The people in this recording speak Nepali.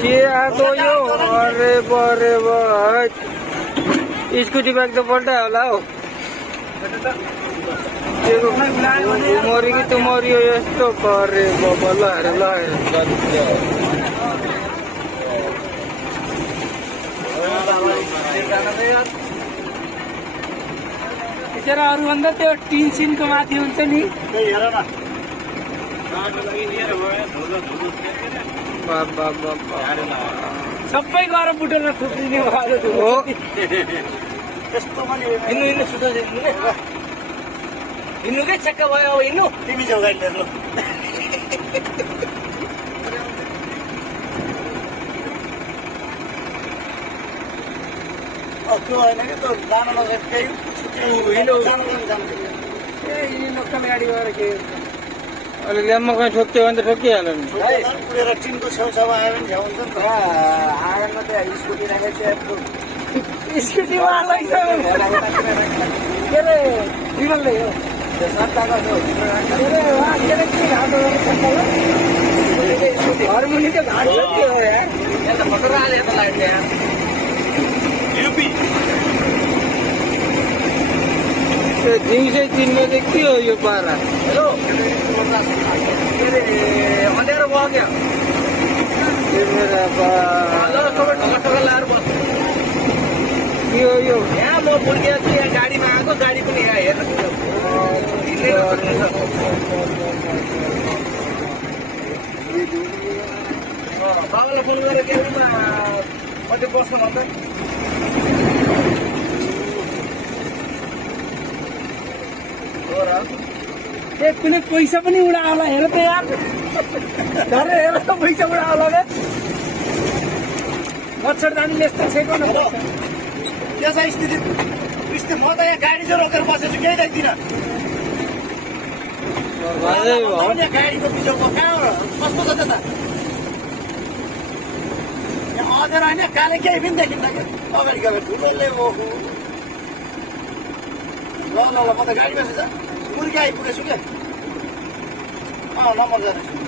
के आएको यो अरे बरे भाइ स्कुटी बाइक त पल्टायो होला हौ मरि कि त मरियो यस्तो करे बाबा ल अरूभन्दा त्यो टिन सिनको माथि हुन्छ नि सबै गएर बुटोलमा थुप्रिने हो हिँड्नुकै चक्क भयो अब हिँड्नु तिमी जाऊ गाडी लिएर त्यो होइन कि त्यो जानु नसके लोकल गाडी गएर के अहिले ल्याम्मा कहीँ ठोक्यो भने त ठोकिहाल्यो नि पुगेर टिनको छेउछाउमा आयो भने झ्याउ हुन्छ नि त आँगनमा त्यहाँ स्कुटी राखेको स्कुटीमा के अरे बिमलले हो घरमुनिको घाट दिउँसै 3 बजे के हो यो पारा अँध्यारो भयो क्या के हो यो यहाँ म पुर्किएको छु यहाँ गाडीमा आएको गाडी पनि यहाँ हेर्नु बाबालाई फोन गरेर के कति बस्नु भन्दा कुनै पैसा पनि उडाउला हेर त यार हेर त पैसा उडाउला मच्छरदानी यस्तो छैन त्यसै स्थिति म त यहाँ गाडी चाहिँ रोकेर बसेको छु केही देख्दिनँ गाडीको पिछाउमा कहाँ कस्तो छ त यहाँ अँधेर होइन काले केही पनि देखिन्छ क्या अगाडि गएर ठुलोले ल म त गाडी बसेछ मुर्गी आइपुगेछु क्या नम्बर जाँदैछु